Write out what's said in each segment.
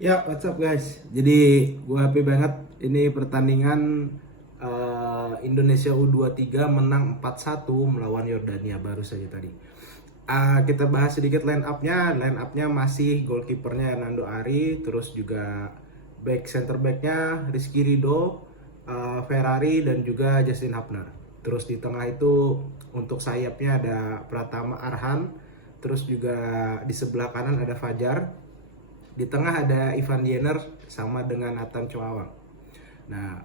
Ya, what's up guys? Jadi gue happy banget ini pertandingan Indonesia U23 menang 4-1 melawan Yordania baru saja tadi. Kita bahas sedikit line up-nya. Line up-nya masih goalkeepernya Hernando Ari, terus juga back center back-nya Rizky Ridho, Ferrari dan juga Justin Hapner. Terus di tengah itu untuk sayapnya ada Pratama Arhan, terus juga di sebelah kanan ada Fajar. Di tengah ada Ivan Diener sama dengan Nathan Choawang. Nah,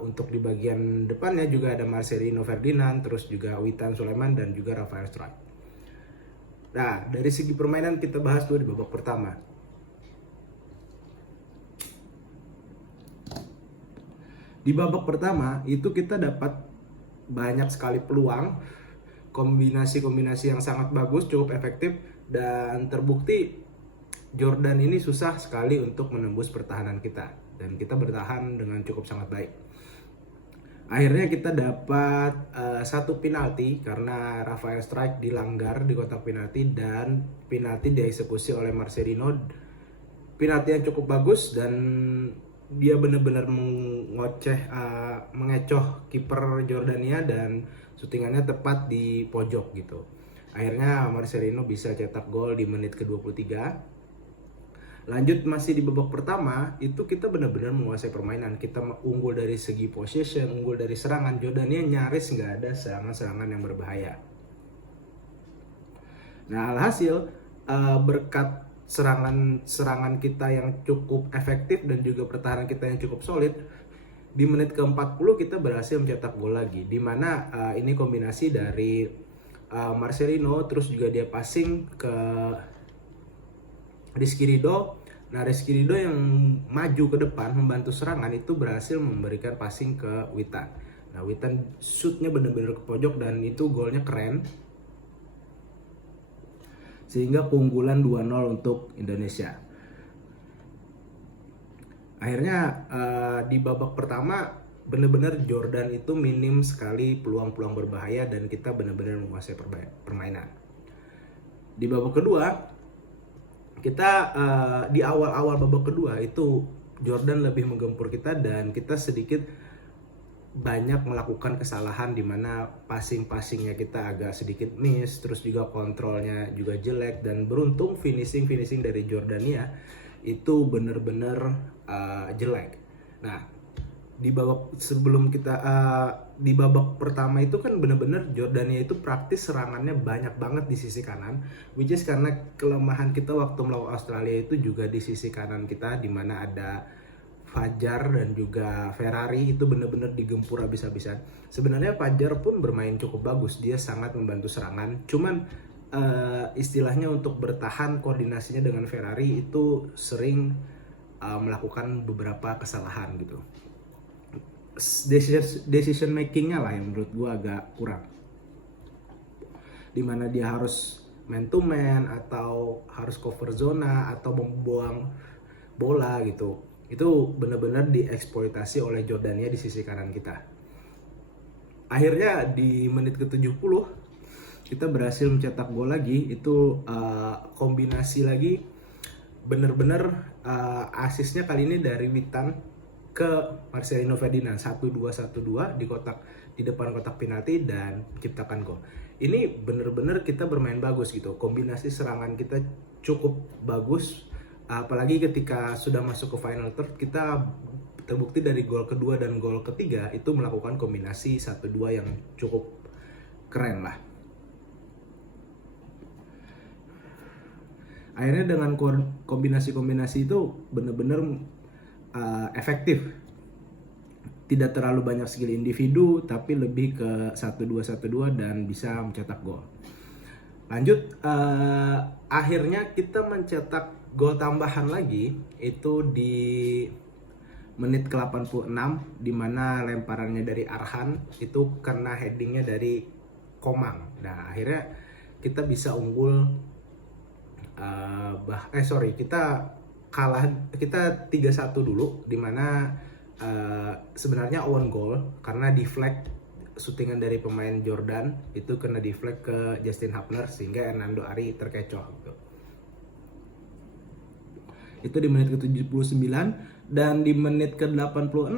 untuk di bagian depannya juga ada Marcelino Ferdinand, terus juga Witan Sulaiman dan juga Rafael Struijk. Nah, dari segi permainan kita bahas dulu di babak pertama. Di babak pertama itu kita dapat banyak sekali peluang, kombinasi-kombinasi yang sangat bagus, cukup efektif, dan terbukti Jordan ini susah sekali untuk menembus pertahanan kita, dan kita bertahan dengan cukup sangat baik. Akhirnya kita dapat satu penalti karena Rafael Struijk dilanggar di kotak penalti dan penalti dieksekusi oleh Marcelino. Penalti yang cukup bagus dan dia benar-benar mengecoh kiper Jordania dan syutingannya tepat di pojok gitu. Akhirnya Marcelino bisa cetak gol di menit ke-23. Lanjut masih di babak pertama, itu kita benar-benar menguasai permainan. Kita unggul dari segi possession, unggul dari serangan. Jordania nyaris nggak ada serangan-serangan yang berbahaya. Nah, alhasil berkat serangan kita yang cukup efektif dan juga pertahanan kita yang cukup solid, di menit ke-40 kita berhasil mencetak gol lagi. Dimana ini kombinasi dari Marcelino, terus juga dia passing ke Rizky Ridho. Nah, Rizky Ridho yang maju ke depan membantu serangan itu berhasil memberikan passing ke Witan. Nah, Witan shootnya benar-benar ke pojok dan itu golnya keren. Sehingga keunggulan 2-0 untuk Indonesia. Akhirnya di babak pertama benar-benar Jordan itu minim sekali peluang-peluang berbahaya dan kita benar-benar menguasai permainan. Di babak kedua kita di awal-awal babak kedua itu Jordan lebih menggempur kita dan kita sedikit banyak melakukan kesalahan di mana passingnya kita agak sedikit miss, terus juga kontrolnya juga jelek, dan beruntung finishing dari Jordania itu benar-benar jelek. Nah, di babak di babak pertama itu kan benar-benar Jordania itu praktis serangannya banyak banget di sisi kanan, which is karena kelemahan kita waktu melawan Australia itu juga di sisi kanan kita, di mana ada Fajar dan juga Ferrari itu benar-benar digempur habis-habisan. Sebenarnya Fajar pun bermain cukup bagus, dia sangat membantu serangan. Cuman istilahnya untuk bertahan koordinasinya dengan Ferrari itu sering melakukan beberapa kesalahan gitu. Decision makingnya lah yang menurut gue agak kurang. Dimana dia harus man to man atau harus cover zona atau membuang bola gitu. Itu benar-benar dieksploitasi oleh Jordania di sisi kanan kita. Akhirnya di menit ke-70 kita berhasil mencetak gol lagi. Itu kombinasi lagi benar-benar asisnya kali ini dari Witan ke Marcelino Ferdinand, 1-2 di depan kotak penalti dan menciptakan gol. Ini benar-benar kita bermain bagus gitu. Kombinasi serangan kita cukup bagus. Apalagi ketika sudah masuk ke final third, kita terbukti dari gol kedua dan gol ketiga itu melakukan kombinasi 1-2 yang cukup keren lah. Akhirnya dengan kombinasi-kombinasi itu benar-benar efektif. Tidak terlalu banyak skill individu, tapi lebih ke 1-2 dan bisa mencetak gol. Lanjut, akhirnya kita mencetak gol tambahan lagi itu di menit ke-86, di mana lemparannya dari Arhan itu kena headingnya dari Komang. Nah, akhirnya kita bisa unggul kita 3-1 dulu, dimana sebenarnya own goal karena deflect shootingan dari pemain Jordan itu kena deflect ke Justin Hapner sehingga Hernando Ari terkecoh gitu. itu di menit ke-79, dan di menit ke-86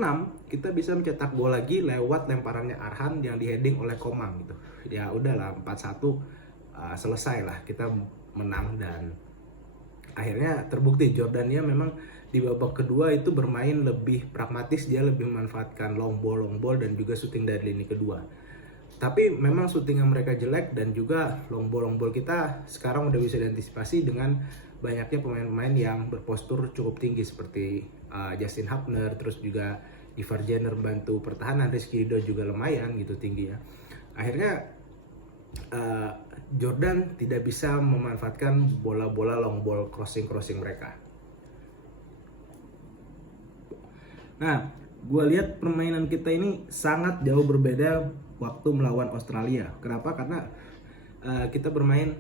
kita bisa mencetak gol lagi lewat lemparannya Arhan yang diheading oleh Komang gitu. Ya udahlah 4-1, selesai lah, kita menang. Dan akhirnya terbukti Jordania memang di babak kedua itu bermain lebih pragmatis, dia lebih memanfaatkan long ball dan juga shooting dari lini kedua. Tapi memang shooting yang mereka jelek, dan juga long ball kita sekarang udah bisa diantisipasi dengan banyaknya pemain-pemain yang berpostur cukup tinggi seperti Justin Hubner, terus juga Ivar Jenner bantu pertahanan, Rizky Ridho juga lumayan gitu tinggi ya. Akhirnya Jordan tidak bisa memanfaatkan bola-bola long ball crossing mereka. Nah, gue lihat permainan kita ini sangat jauh berbeda waktu melawan Australia. Kenapa? Karena kita bermain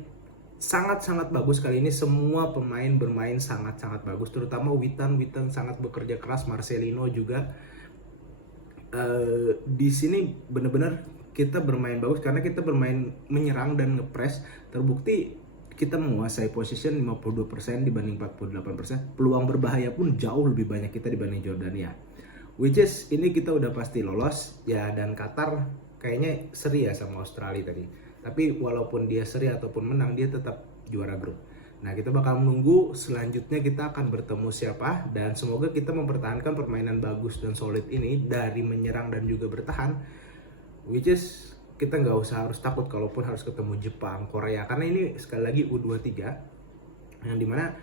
sangat-sangat bagus kali ini. Semua pemain bermain sangat-sangat bagus, terutama Witan sangat bekerja keras, Marcelino juga. Di sini benar-benar kita bermain bagus karena kita bermain menyerang dan ngepres. Terbukti kita menguasai position 52% dibanding 48%. Peluang berbahaya pun jauh lebih banyak kita dibanding Jordania. Which is ini kita udah pasti lolos ya, dan Qatar kayaknya seri ya sama Australia tadi. Tapi walaupun dia seri ataupun menang, dia tetap juara grup. Nah, kita bakal menunggu selanjutnya kita akan bertemu siapa, dan semoga kita mempertahankan permainan bagus dan solid ini dari menyerang dan juga bertahan. Which is kita nggak usah harus takut kalaupun harus ketemu Jepang, Korea, karena ini sekali lagi U23 yang dimana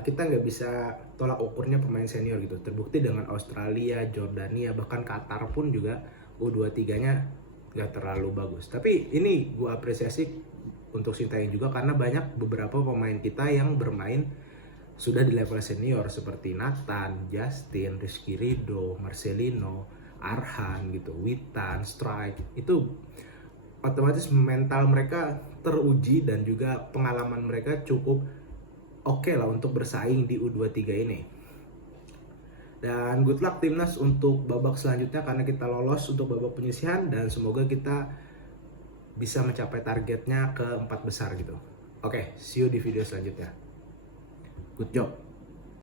kita nggak bisa tolak ukurnya pemain senior gitu. Terbukti dengan Australia, Jordania, bahkan Qatar pun juga U23-nya nggak terlalu bagus. Tapi ini gue apresiasi untuk Sintayong juga karena banyak beberapa pemain kita yang bermain sudah di level senior seperti Nathan, Justin, Rizky Ridho, Marcelino, Arhan gitu, Witan, Strike. Itu otomatis mental mereka teruji dan juga pengalaman mereka cukup oke lah untuk bersaing di U23 ini. Dan good luck timnas untuk babak selanjutnya karena kita lolos untuk babak penyisihan, dan semoga kita bisa mencapai targetnya ke 4 besar gitu. Oke, see you di video selanjutnya. Good job.